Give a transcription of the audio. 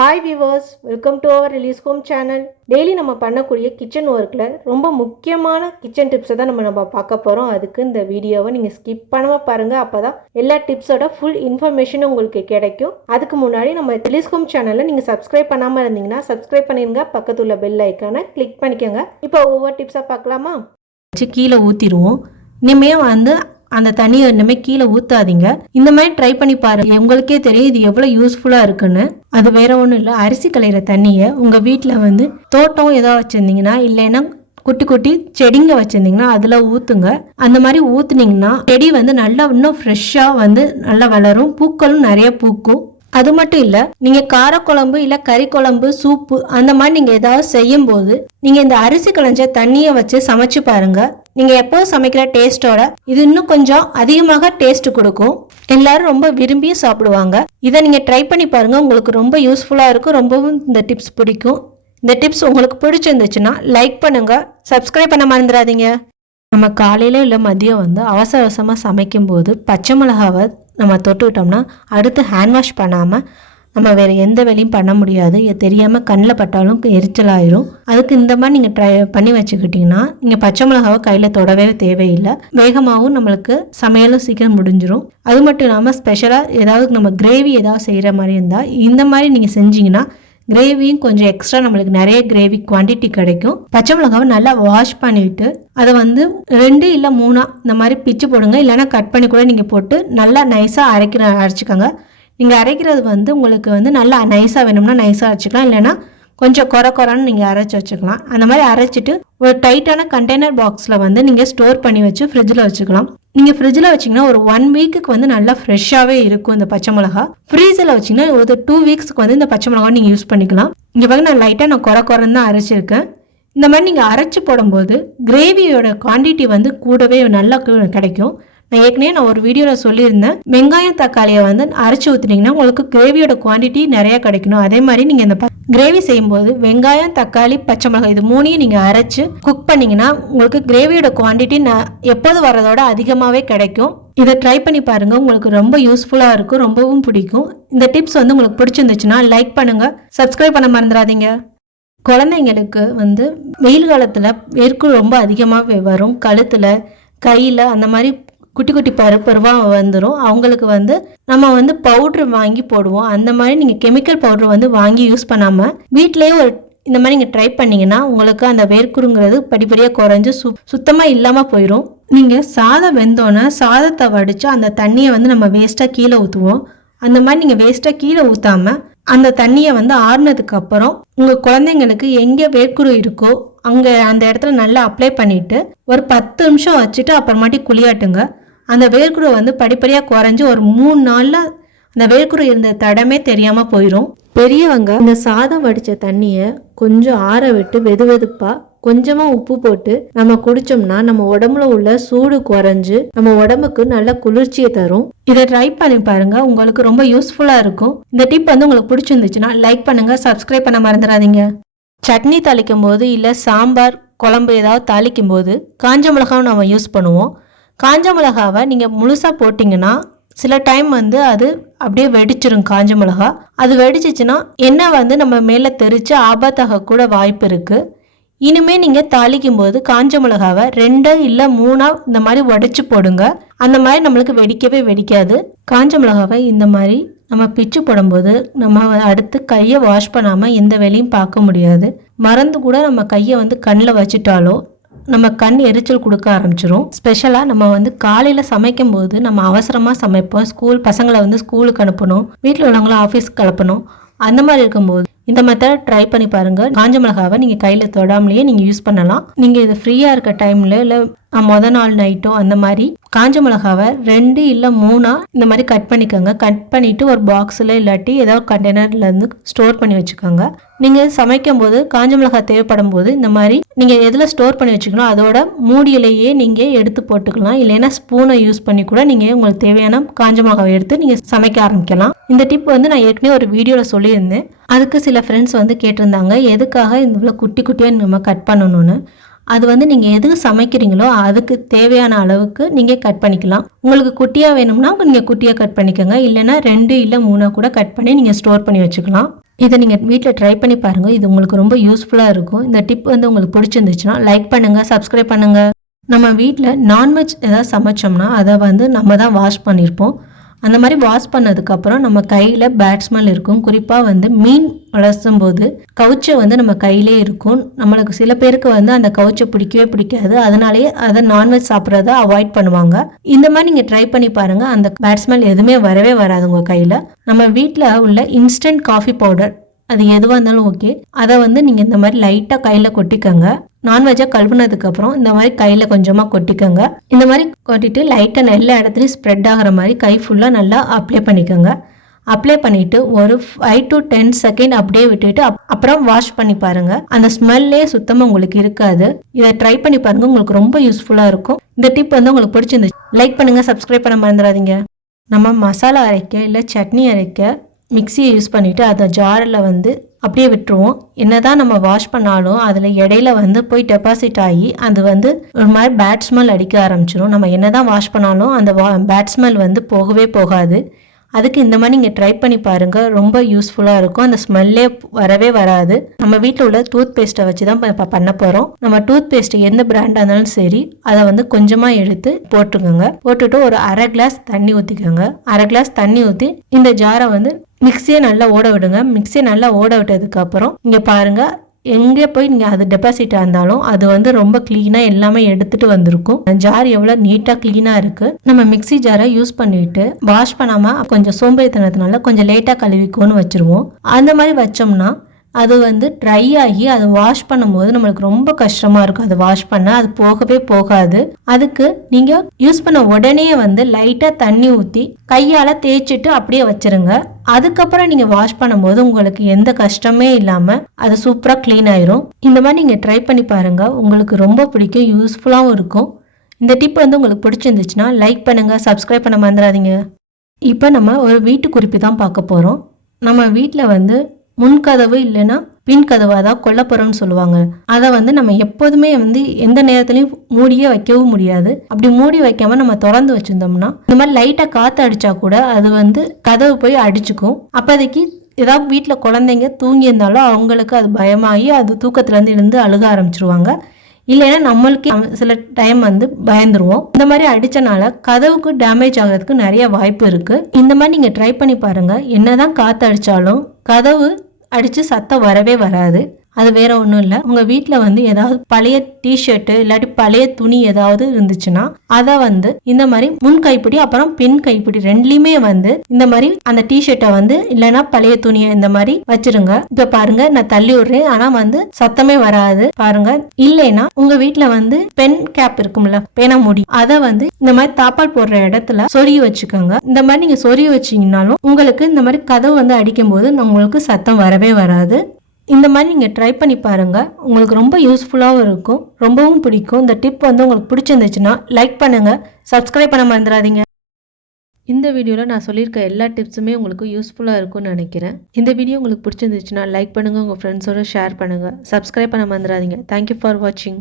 Hi viewers, welcome to our release home channel. Daily நம்ம பண்ணக்கூடிய kitchen ஒர்க்கில் ரொம்ப முக்கியமான கிச்சன் டிப்ஸை தான் நம்ம பார்க்க போகிறோம். அதுக்கு இந்த வீடியோவை நீங்கள் ஸ்கிப் பண்ணாமல் பாருங்கள். அப்போ தான் எல்லா டிப்ஸோட ஃபுல் இன்ஃபர்மேஷனும் உங்களுக்கு கிடைக்கும். அதுக்கு முன்னாடி நம்ம ரிலீஸ் ஹோம் சேனலில் நீங்கள் சப்ஸ்கிரைப் பண்ணாமல் இருந்தீங்கன்னா சப்ஸ்கிரைப் பண்ணிடுங்க. பக்கத்தில் உள்ள பெல் ஐக்கானை கிளிக் பண்ணிக்கோங்க. இப்போ ஒவ்வொரு டிப்ஸாக பார்க்கலாமா? கீழே ஊற்றிடுவோம். இனிமேல் அந்த தண்ணியை இன்னுமே கீழே ஊற்றாதீங்க. இந்த மாதிரி ட்ரை பண்ணி பாருங்க. உங்களுக்கே தெரியும் இது எவ்வளோ யூஸ்ஃபுல்லாக இருக்குன்னு. அது வேற ஒன்றும் இல்லை, அரிசி களையிற தண்ணியை உங்கள் வீட்டில் தோட்டம் ஏதோ வச்சுருந்தீங்கன்னா இல்லைன்னா குட்டி குட்டி செடிங்க வச்சுருந்தீங்கன்னா அதில் ஊற்றுங்க. அந்த மாதிரி ஊற்றுனீங்கன்னா செடி நல்லா இன்னும் ஃப்ரெஷ்ஷாக நல்லா வளரும், பூக்களும் நிறைய பூக்கும். அது மட்டும் இல்லை, நீங்கள் காரக்குழம்பு இல்லை கறி குழம்பு சூப்பு அந்த மாதிரி நீங்கள் ஏதாவது செய்யும் போது நீங்கள் இந்த அரிசி களைஞ்ச தண்ணியை வச்சு சமைச்சு பாருங்க. நீங்கள் எப்போ சமைக்கிற டேஸ்ட்டோட இது இன்னும் கொஞ்சம் அதிகமாக டேஸ்ட் கொடுக்கும். எல்லாரும் ரொம்ப விரும்பி சாப்பிடுவாங்க. இதை நீங்கள் ட்ரை பண்ணி பாருங்க, உங்களுக்கு ரொம்ப யூஸ்ஃபுல்லாக இருக்கும். ரொம்பவும் இந்த டிப்ஸ் பிடிக்கும். இந்த டிப்ஸ் உங்களுக்கு பிடிச்சிருந்துச்சுன்னா லைக் பண்ணுங்க, சப்ஸ்கிரைப் பண்ண மறந்துடாதீங்க. நம்ம காலையில் இல்லை மதியம் அவசர அவசரமாக சமைக்கும் போது பச்சை மிளகாவை நம்ம தொட்டுக்கிட்டோம்னா அடுத்து ஹேண்ட் வாஷ் பண்ணாமல் நம்ம வேறு எந்த வேலையும் பண்ண முடியாது. தெரியாமல் கண்ணில் பட்டாலும் எரிச்சலாயிரும். அதுக்கு இந்த மாதிரி நீங்கள் ட்ரை பண்ணி வச்சுக்கிட்டிங்கன்னா நீங்கள் பச்சை மிளகாவை கையில் தொடவே தேவையில்லை. வேகமாகவும் நம்மளுக்கு சமையலும் சீக்கிரம் முடிஞ்சிடும். அது மட்டும் இல்லாமல் ஸ்பெஷலாக ஏதாவது நம்ம கிரேவி ஏதாவது செய்கிற மாதிரி இருந்தால் இந்த மாதிரி நீங்கள் செஞ்சிங்கன்னா கிரேவியும் கொஞ்சம் எக்ஸ்ட்ரா நம்மளுக்கு நிறைய கிரேவி குவான்டிட்டி கிடைக்கும். பச்சை மிளகாவை நல்லா வாஷ் பண்ணிவிட்டு அதை 2 இல்லை 3 இந்த மாதிரி பிச்சு போடுங்க. இல்லைன்னா கட் பண்ணி கூட நீங்கள் போட்டு நல்லா நைஸாக அரைச்சிக்கோங்க. நீங்கள் அரைக்கிறது உங்களுக்கு நல்லா நைஸாக வேணும்னா நைஸாக அரைச்சிக்கலாம், இல்லைன்னா கொஞ்சம் குறைன்னு நீங்கள் அரைச்சி வச்சுக்கலாம். அந்த மாதிரி அரைச்சிட்டு ஒரு டைட்டான கண்டெய்னர் பாக்ஸில் நீங்கள் ஸ்டோர் பண்ணி வச்சு ஃப்ரிட்ஜில் வச்சுக்கலாம். நீங்கள் ஃப்ரிட்ஜில் வச்சிங்கன்னா ஒரு 1 வீக்குக்கு நல்லா ஃப்ரெஷ்ஷாகவே இருக்கும் இந்த பச்சை மிளகா. ஃப்ரீசரில் வச்சிங்கன்னா ஒரு 2 வீக்ஸ்க்கு இந்த பச்சை மிளகா நீங்கள் யூஸ் பண்ணிக்கலாம். இங்கே நான் லைட்டாக குறைன்னு தான் அரைச்சிருக்கேன். இந்த மாதிரி நீங்கள் அரைச்சி போடும்போது கிரேவியோட குவான்டிட்டி கூடவே நல்லா கிடைக்கும். நான் ஏற்கனவே ஒரு வீடியோவில் சொல்லியிருந்தேன், வெங்காயம் தக்காளியை அரைச்சி ஊற்றினீங்கன்னா உங்களுக்கு கிரேவியோட குவான்டிட்டி நிறையா கிடைக்கணும். அதே மாதிரி நீங்கள் இந்த கிரேவி செய்யும்போது வெங்காயம் தக்காளி பச்சை மிளகாய் இது 3ஐயும் நீங்கள் அரைச்சி குக் பண்ணிங்கன்னா உங்களுக்கு கிரேவியோட குவான்டிட்டி எப்போது வர்றதோட அதிகமாகவே கிடைக்கும். இதை ட்ரை பண்ணி பாருங்கள், உங்களுக்கு ரொம்ப யூஸ்ஃபுல்லாக இருக்கும், ரொம்பவும் பிடிக்கும். இந்த டிப்ஸ் உங்களுக்கு பிடிச்சிருந்துச்சுன்னா லைக் பண்ணுங்கள், சப்ஸ்கிரைப் பண்ண மறந்துடாதீங்க. குழந்தைங்களுக்கு வெயில் காலத்தில் வேர்க்குரு ரொம்ப அதிகமாக வரும். கழுத்தில் கையில் அந்த மாதிரி குட்டி குட்டி பருவாக வந்துடும். அவங்களுக்கு நம்ம பவுட்ரு வாங்கி போடுவோம். அந்த மாதிரி நீங்கள் கெமிக்கல் பவுட்ரு வாங்கி யூஸ் பண்ணாமல் வீட்டிலேயே இந்த மாதிரி நீங்கள் ட்ரை பண்ணிங்கன்னா உங்களுக்கு அந்த வேர்க்குருங்கிறது படிப்படியாக குறைஞ்சி சுத்தமாக இல்லாமல் போயிடும். நீங்கள் சாதம் வெந்தோன்னே சாதத்தை வடித்து அந்த தண்ணியை நம்ம வேஸ்ட்டாக கீழே ஊற்றுவோம். அந்த மாதிரி நீங்கள் வேஸ்ட்டாக கீழே ஊற்றாமல் அந்த தண்ணியை ஆறுனதுக்கு அப்புறம் உங்கள் குழந்தைங்களுக்கு எங்கே வேர்க்குரு இருக்கோ அங்கே அந்த இடத்துல நல்லா அப்ளை பண்ணிவிட்டு ஒரு 10 நிமிஷம் வச்சுட்டு அப்புறமாட்டி குளியாட்டுங்க. அந்த வேர்க்குரு படிப்படியாக குறைஞ்சி ஒரு 3 நாளில் அந்த வேர்க்குரு இருந்த தடமே தெரியாமல் போயிடும். பெரியவங்க இந்த சாதம் வடித்த தண்ணியை கொஞ்சம் ஆற விட்டு வெதுவெதுப்பாக கொஞ்சமாக உப்பு போட்டு நம்ம குடிச்சோம்னா நம்ம உடம்புல உள்ள சூடு குறைஞ்சு நம்ம உடம்புக்கு நல்ல குளிர்ச்சியை தரும். இதை ட்ரை பண்ணி பாருங்க, உங்களுக்கு ரொம்ப யூஸ்ஃபுல்லாக இருக்கும். இந்த டிப் உங்களுக்கு பிடிச்சிருந்துச்சுன்னா லைக் பண்ணுங்க, சப்ஸ்கிரைப் பண்ண மறந்துடாதீங்க. சட்னி தாளிக்கும் போது இல்லை சாம்பார் குழம்பு ஏதாவது தாளிக்கும் போது காஞ்ச மிளகாவை நம்ம யூஸ் பண்ணுவோம். காஞ்ச மிளகாவை நீங்கள் முழுசாக போட்டிங்கன்னா சில டைம் அது அப்படியே வெடிச்சிடும். காஞ்ச மிளகா அது வெடிச்சிச்சுன்னா எண்ணெய் நம்ம மேலே தெரிச்சு ஆபத்தாக கூட வாய்ப்பு இருக்குது. இனிமேல் நீங்கள் தாளிக்கும் போது காஞ்ச மிளகாவை 2 இல்லை 3 இந்த மாதிரி உடைச்சு போடுங்க. அந்த மாதிரி நம்மளுக்கு வெடிக்கவே வெடிக்காது. காஞ்ச மிளகாவை இந்த மாதிரி நம்ம பிச்சு போடும்போது நம்ம அடுத்து கையை வாஷ் பண்ணாமல் எந்த வேலையும் பார்க்க முடியாது. மறந்து கூட நம்ம கையை கண்ணில் வச்சுட்டாலோ நம்ம கண் எரிச்சல் கொடுக்க ஆரம்பிச்சிடும். ஸ்பெஷலாக நம்ம காலையில் சமைக்கும் போது நம்ம அவசரமாக சமைப்போம். பசங்களை ஸ்கூலுக்கு அனுப்பணும், வீட்டில் உள்ளவங்கள ஆஃபீஸ்க்கு கிளப்பணும். அந்த மாதிரி இருக்கும்போது இந்த மெத்தட் ட்ரை பண்ணி பாருங்கள். காஞ்ச மிளகாவை நீங்கள் கையில் தொடாமலேயே நீங்கள் யூஸ் பண்ணலாம். நீங்கள் இது ஃப்ரீயாக இருக்க டைமில் இல்லை மொதல் நாள் நைட்டோ அந்த மாதிரி காஞ்ச மிளகாவை 2 இல்லை 3 இந்த மாதிரி கட் பண்ணிக்கோங்க. கட் பண்ணிவிட்டு ஒரு பாக்ஸில் இல்லாட்டி ஏதாவது கண்டெய்னர்லேருந்து ஸ்டோர் பண்ணி வச்சுக்கோங்க. நீங்கள் சமைக்கும் போது காஞ்ச மிளகாய் தேவைப்படும் போது இந்த மாதிரி நீங்கள் எதில் ஸ்டோர் பண்ணி வச்சுக்கணும் அதோட மூடியிலேயே நீங்கள் எடுத்து போட்டுக்கலாம். இல்லைன்னா ஸ்பூனை யூஸ் பண்ணி கூட நீங்கள் உங்களுக்கு தேவையான காஞ்ச மிளகாவை எடுத்து நீங்கள் சமைக்க ஆரம்பிக்கலாம். இந்த டிப் நான் ஏற்கனவே ஒரு வீடியோவில் சொல்லியிருந்தேன். அதுக்கு சில ஃப்ரெண்ட்ஸ் கேட்டிருந்தாங்க எதுக்காக இவ்வளோ குட்டி குட்டியாக நம்ம கட் பண்ணணும்னு. அது வந்து நீங்கள் எது சமைக்கிறீங்களோ அதுக்கு தேவையான அளவுக்கு நீங்கள் கட் பண்ணிக்கலாம். உங்களுக்கு குட்டியாக வேணும்னா நீங்கள் குட்டியாக கட் பண்ணிக்கோங்க, இல்லைன்னா 2 இல்லை 3 கூட கட் பண்ணி நீங்கள் ஸ்டோர் பண்ணி வச்சுக்கலாம். இதை நீங்கள் வீட்டில் ட்ரை பண்ணி பாருங்கள். இது உங்களுக்கு ரொம்ப யூஸ்ஃபுல்லாக இருக்கும். இந்த டிப் வந்து உங்களுக்கு பிடிச்சிருந்துச்சுன்னா லைக் பண்ணுங்கள், சப்ஸ்கிரைப் பண்ணுங்கள். நம்ம வீட்டில் நான்வெஜ் ஏதாவது சமைச்சோம்னா அதை வந்து நம்ம தான் வாஷ் பண்ணியிருப்போம். அந்த மாதிரி வாஷ் பண்ணதுக்கப்புறம் நம்ம கையில் பேட் ஸ்மெல் இருக்கும். குறிப்பாக வந்து மீன் வளர்த்தும் போது கவுச்சை வந்து நம்ம கையிலே இருக்கும். நம்மளுக்கு சில பேருக்கு வந்து அந்த கவுச்சை பிடிக்கவே பிடிக்காது, அதனாலேயே அதை நான்வெஜ் சாப்பிட்றத அவாய்ட் பண்ணுவாங்க. இந்த மாதிரி நீங்கள் ட்ரை பண்ணி பாருங்கள், அந்த பேட் ஸ்மெல் எதுவுமே வரவே வராது உங்கள் கையில். நம்ம வீட்டில் உள்ள இன்ஸ்டன்ட் காஃபி பவுடர் அது எதுவாக இருந்தாலும் ஓகே, அதை வந்து நீங்கள் இந்த மாதிரி லைட்டாக கையில் கொட்டிக்கோங்க. நான்வெஜ்ஜை கழுவுனதுக்கப்புறம் இந்த மாதிரி கையில் கொஞ்சமாக கொட்டிக்கோங்க. இந்த மாதிரி கொட்டிட்டு லைட்டாக எல்லா இடத்துலையும் ஸ்ப்ரெட் ஆகிற மாதிரி கை ஃபுல்லாக நல்லா அப்ளை பண்ணிக்கோங்க. அப்ளை பண்ணிவிட்டு ஒரு 5 to 10 செகண்ட் அப்படியே விட்டுட்டு அப்புறம் வாஷ் பண்ணி பாருங்கள். அந்த ஸ்மெல்லே சுத்தமாக உங்களுக்கு இருக்காது. இதை ட்ரை பண்ணி பாருங்கள், உங்களுக்கு ரொம்ப யூஸ்ஃபுல்லாக இருக்கும். இந்த டிப் வந்து உங்களுக்கு பிடிச்சிருந்துச்சு லைக் பண்ணுங்கள், சப்ஸ்கிரைப் பண்ண மறந்துடாதீங்க. நம்ம மசாலா அரைக்க இல்லை சட்னி அரைக்க மிக்சியை யூஸ் பண்ணிவிட்டு அதை ஜாரில் வந்து அப்படியே விட்டுருவோம். என்னதான் நம்ம வாஷ் பண்ணாலும் அதில் இடையில வந்து போய் டெபாசிட் ஆகி அது வந்து ஒரு மாதிரி பேட் ஸ்மெல் அடிக்க ஆரம்பிச்சிடும். நம்ம என்னதான் வாஷ் பண்ணாலும் அந்த பேட் ஸ்மெல் வந்து போகவே போகாது. அதுக்கு இந்த மாதிரி நீங்கள் ட்ரை பண்ணி பாருங்கள், ரொம்ப யூஸ்ஃபுல்லாக இருக்கும். அந்த ஸ்மெல்லே வரவே வராது. நம்ம வீட்டில் உள்ள டூத் பேஸ்ட்டை வச்சு தான் இப்போ பண்ண போகிறோம். நம்ம டூத் பேஸ்ட் எந்த பிராண்டாக இருந்தாலும் சரி அதை வந்து கொஞ்சமாக எடுத்து போட்டுக்கோங்க. போட்டுட்டு ஒரு 1/2 கிளாஸ் தண்ணி ஊற்றிக்கோங்க. 1/2 கிளாஸ் தண்ணி ஊற்றி இந்த ஜாரை வந்து மிக்சியை நல்லா ஓட விடுங்க. மிக்சியை நல்லா ஓட விட்டதுக்கப்புறம் இங்கே பாருங்கள், எங்கே போய் நீங்கள் அது டெபாசிட் இருந்தாலும் அது வந்து ரொம்ப க்ளீனாக எல்லாமே எடுத்துகிட்டு வந்திருக்கும். ஜார் எவ்வளோ நீட்டாக க்ளீனாக இருக்குது. நம்ம மிக்சி ஜாரை யூஸ் பண்ணிவிட்டு வாஷ் பண்ணாமல் கொஞ்சம் சோம்பேறித்தனத்தினால கொஞ்சம் லேட்டாக கழுவிக்கோன்னு வச்சுருவோம். அந்த மாதிரி வச்சோம்னா அது வந்து ட்ரை ஆகி அதை வாஷ் பண்ணும்போது நம்மளுக்கு ரொம்ப கஷ்டமாக இருக்கும். அது வாஷ் பண்ண அது போகவே போகாது. அதுக்கு நீங்கள் யூஸ் பண்ண உடனே வந்து லைட்டாக தண்ணி ஊற்றி கையால் தேய்ச்சிட்டு அப்படியே வச்சுருங்க. அதுக்கப்புறம் நீங்கள் வாஷ் பண்ணும்போது உங்களுக்கு எந்த கஷ்டமே இல்லாமல் அது சூப்பராக க்ளீன் ஆயிரும். இந்த மாதிரி நீங்கள் ட்ரை பண்ணி பாருங்கள், உங்களுக்கு ரொம்ப பிடிக்கும், யூஸ்ஃபுல்லாகவும் இருக்கும். இந்த டிப் வந்து உங்களுக்கு பிடிச்சிருந்துச்சுன்னா லைக் பண்ணுங்கள், சப்ஸ்கிரைப் பண்ண மறந்துடாதீங்க. இப்போ நம்ம ஒரு வீட்டு குறிப்பு தான் பார்க்க போகிறோம். நம்ம வீட்டில் வந்து முன்கதவு இல்லைன்னா பின் கதவாக தான் கொல்லப்புறம்னு சொல்லுவாங்க. அதை வந்து நம்ம எப்போதுமே வந்து எந்த நேரத்துலையும் மூடியே வைக்கவும் முடியாது. அப்படி மூடி வைக்காமல் நம்ம திறந்து வச்சுருந்தோம்னா இந்த மாதிரி லைட்டாக காற்று அடித்தா கூட அது வந்து கதவு போய் அடிச்சுக்கும். அப்போதைக்கு ஏதாவது வீட்டில் குழந்தைங்க தூங்கியிருந்தாலும் அவங்களுக்கு அது பயமாகி அது தூக்கத்துலேருந்து எழுந்து அழுக ஆரம்பிச்சிருவாங்க. இல்லைன்னா நம்மளுக்கே சில டைம் வந்து பயந்துருவோம். இந்த மாதிரி அடிச்சனால கதவுக்கு டேமேஜ் ஆகிறதுக்கு நிறைய வாய்ப்பு இருக்குது. இந்த மாதிரி நீங்கள் ட்ரை பண்ணி பாருங்கள். என்னதான் காற்று அடித்தாலும் கதவு அடித்து சத்தம் வரவே வராது. அது வேற ஒன்றும் இல்லை, உங்கள் வீட்டில் வந்து ஏதாவது பழைய டிஷர்ட்டு இல்லாட்டி பழைய துணி ஏதாவது இருந்துச்சுன்னா அதை வந்து இந்த மாதிரி முன் கைப்பிடி அப்புறம் பின் கைப்பிடி ரெண்டுலையுமே வந்து இந்த மாதிரி அந்த டிஷர்ட்டை வந்து இல்லைன்னா பழைய துணியை இந்த மாதிரி வச்சிருங்க. இப்போ பாருங்க, நான் தள்ளி விடுறேன், ஆனால் வந்து சத்தமே வராது பாருங்க. இல்லைன்னா உங்கள் வீட்டில் வந்து பென் கேப் இருக்கும்ல, பேனா மூடி, அதை வந்து இந்த மாதிரி தாப்பால் போடுற இடத்துல சொருகி வச்சுக்கோங்க. இந்த மாதிரி நீங்கள் சொருகி வச்சிங்கனாலும் உங்களுக்கு இந்த மாதிரி கதவு வந்து அடிக்கும் போது உங்களுக்கு சத்தம் வரவே வராது. இந்த மாதிரி நீங்கள் ட்ரை பண்ணி பாருங்கள், உங்களுக்கு ரொம்ப யூஸ்ஃபுல்லாகவும் இருக்கும், ரொம்பவும் பிடிக்கும். இந்த டிப் வந்து உங்களுக்கு பிடிச்சிருந்துச்சுன்னா லைக் பண்ணுங்கள், சப்ஸ்கிரைப் பண்ண மறந்துடாதீங்க. இந்த வீடியோவில் நான் சொல்லியிருக்க எல்லா டிப்ஸுமே உங்களுக்கு யூஸ்ஃபுல்லாக இருக்கும்னு நினைக்கிறேன். இந்த வீடியோ உங்களுக்கு பிடிச்சிருந்துச்சுன்னா லைக் பண்ணுங்கள், உங்கள் ஃப்ரெண்ட்ஸோட ஷேர் பண்ணுங்கள், சப்ஸ்கிரைப் பண்ண மறந்துடாதீங்க. தேங்க்யூ ஃபார் வாட்சிங்.